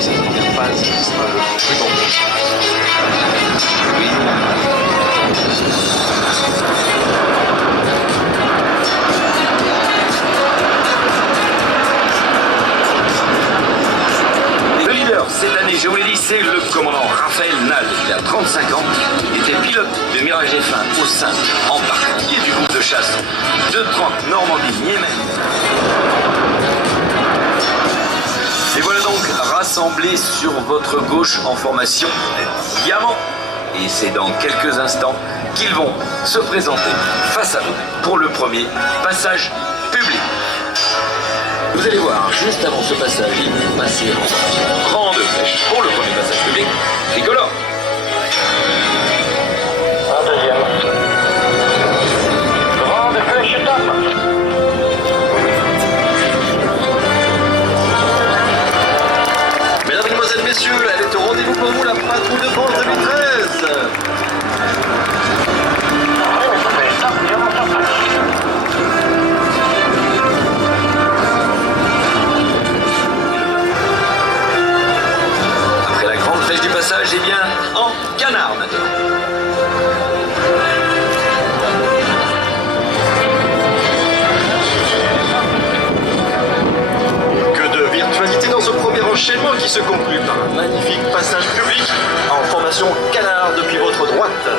Cette première phase, ce sera le plus bon. Oui. Le leader cette année, je vous l'ai dit, c'est le commandant Raphaël Nald. Il a 35 ans, il était pilote de Mirage F1 au sein, en particulier du groupe de chasse de 30 Normandie-Niemen. Et voilà donc rassemblés sur votre gauche en formation diamant. Et c'est dans quelques instants qu'ils vont se présenter face à vous pour le premier passage public. Vous allez voir, juste avant ce passage, ils vont passer en formation grande flèche pour le premier passage public tricolore. Un deuxième. Grande flèche top. Mesdames, Mesdemoiselles, Messieurs, elle est au rendez-vous pour vous, la patrouille de France 2013. Après la grande flèche du passage, eh bien, en canard maintenant. Que de virtualité dans ce premier enchaînement qui se conclut par un magnifique passage public en formation canard depuis votre droite. C'est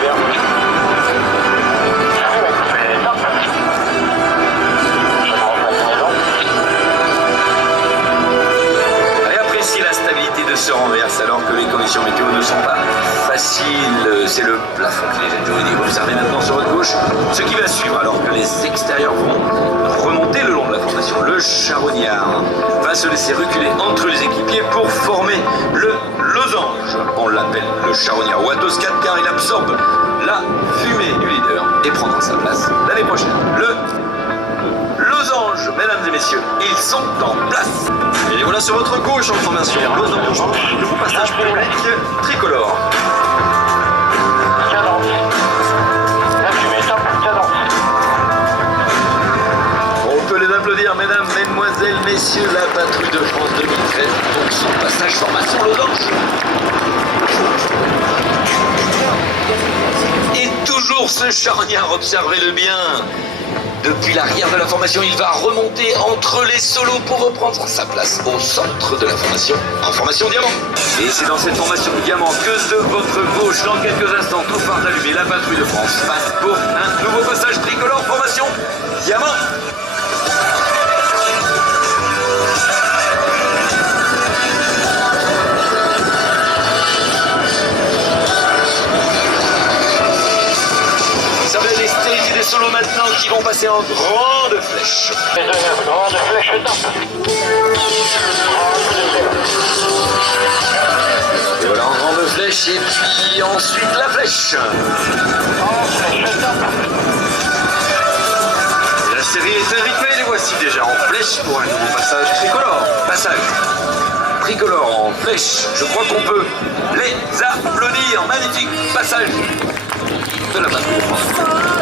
bien. Et appréciez la stabilité de ce renverse alors que les conditions météo ne sont pas faciles. C'est le plafond que les jeunes juridiques. Observez maintenant sur votre gauche ce qui va suivre alors que les extérieurs vont remonter le long de la formation. Le charognard va se laisser reculer entre les équipiers pour former le losange. On l'appelle le charognard ou Atos 4 car il absorbe la fumée du leader et prendra sa place l'année prochaine. Le losange, mesdames et messieurs, ils sont en place. Et les voilà sur votre gauche en formation losange, nouveau passage public tricolore. Cadence. La fumée top. Cadence. On peut les applaudir, mesdames, mesdemoiselles, messieurs, la patrouille de France 2013 pour son passage formation losange. Et toujours ce charognard, observez-le bien. Depuis l'arrière de la formation, il va remonter entre les solos pour reprendre sa place au centre de la formation, en formation diamant. Et c'est dans cette formation diamant que de votre gauche, dans quelques instants, tout part d'allumer, la patrouille de France passe pour un nouveau passage tricolore, formation diamant. Observez les stériles des solos maintenant qui vont passer en grande flèche. Les deux grande flèche top. Et voilà en grande flèche et puis ensuite la flèche. En flèche top. La série est rythmée, les voici déjà en flèche pour un nouveau passage tricolore. Passage tricolore en flèche. Je crois qu'on peut les applaudir. Magnifique passage de la patrouille de France.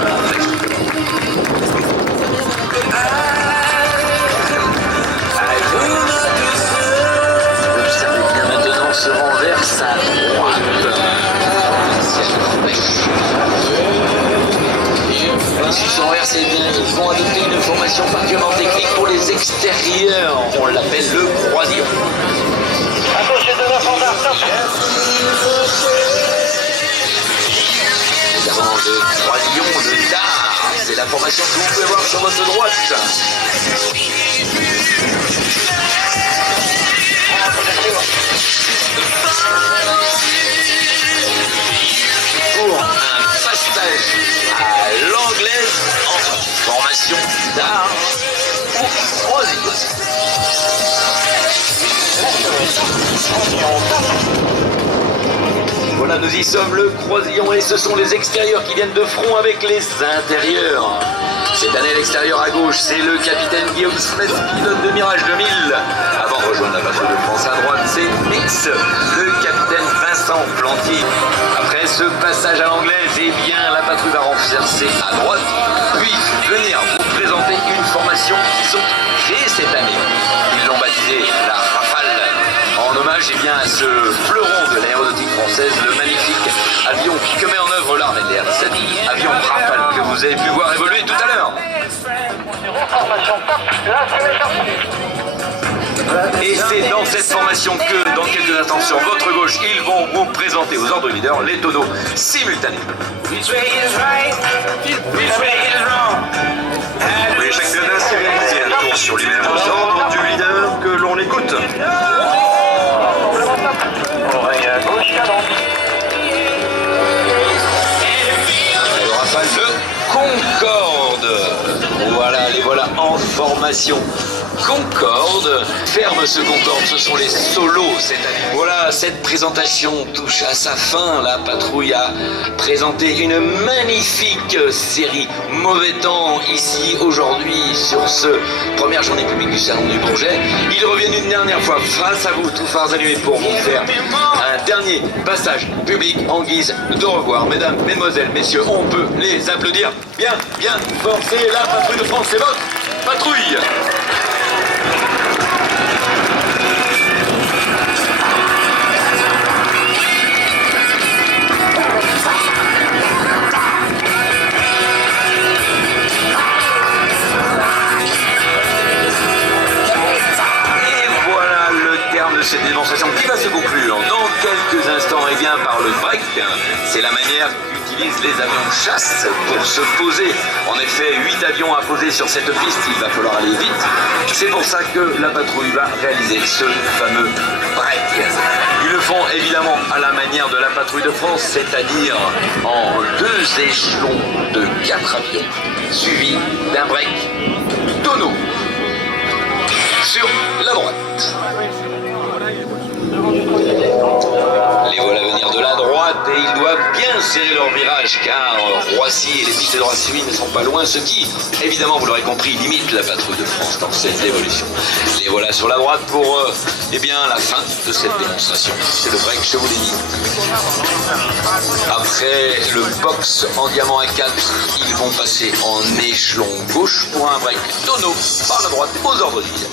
En flèche. Observez bien maintenant ce renverse à droite. Ainsi se renverse, eh bien, ils vont adopter une formation particulièrement technique pour les extérieurs. On l'appelle le croisillon. Associé de 9 standard top. Évidemment, le croisillon de dard, c'est la formation que vous pouvez voir sur votre droite. Pour un passage à l'anglaise en formation dard ou croisillon. Voilà, nous y sommes, le croisillon, et ce sont les extérieurs qui viennent de front avec les intérieurs. Cette année, l'extérieur à gauche, c'est le capitaine Guillaume Smith, pilote de Mirage 2000. Avant de rejoindre la patrouille de France à droite, c'est Nix, le capitaine Vincent Plantier. Après ce passage à l'anglaise, eh bien, la patrouille va renverser à droite, puis venir vous présenter une formation française, le magnifique avion que met en œuvre l'armée de l'air, cet avion Rafale que vous avez pu voir évoluer tout à l'heure. Formation top, la fumée top. Et c'est dans cette formation que, dans quelques instants, sur votre gauche, ils vont vous présenter aux ordres leaders les tonneaux simultanés. Oui, chaque gradin s'est réalisé un tour sur les mêmes ordres du leader que l'on écoute. Oreille à gauche, cadence. Le Rafale de Concorde. Voilà, les voilà en formation. Concorde, ferme ce Concorde, ce sont les solos cette année. Voilà, cette présentation touche à sa fin. La patrouille a présenté une magnifique série Mauvais Temps ici aujourd'hui sur ce première journée publique du Salon du Bourget. Ils reviennent une dernière fois face à vous, tous phares allumés, pour vous faire un dernier passage public en guise de revoir. Mesdames, mesdemoiselles, messieurs, on peut les applaudir bien, bien fort. C'est la patrouille de France, c'est votre patrouille. Cette démonstration qui va se conclure dans quelques instants et bien par le break. C'est la manière qu'utilisent les avions de chasse pour se poser. En effet, 8 avions à poser sur cette piste, il va falloir aller vite. C'est pour ça que la patrouille va réaliser ce fameux break. Ils le font évidemment à la manière de la patrouille de France, c'est-à-dire en 2 échelons de 4 avions, suivis d'un break tonneau sur la droite. Les voilà venir de la droite et ils doivent bien serrer leur virage car Roissy et les pistes de Roissy ne sont pas loin, ce qui, évidemment, vous l'aurez compris, limite la patrouille de France dans cette évolution. Les voilà sur la droite pour eh bien, la fin de cette démonstration. C'est le break, je vous l'ai dit. Après le box en diamant A4, ils vont passer en échelon gauche pour un break tonneau par la droite aux ordres du leader.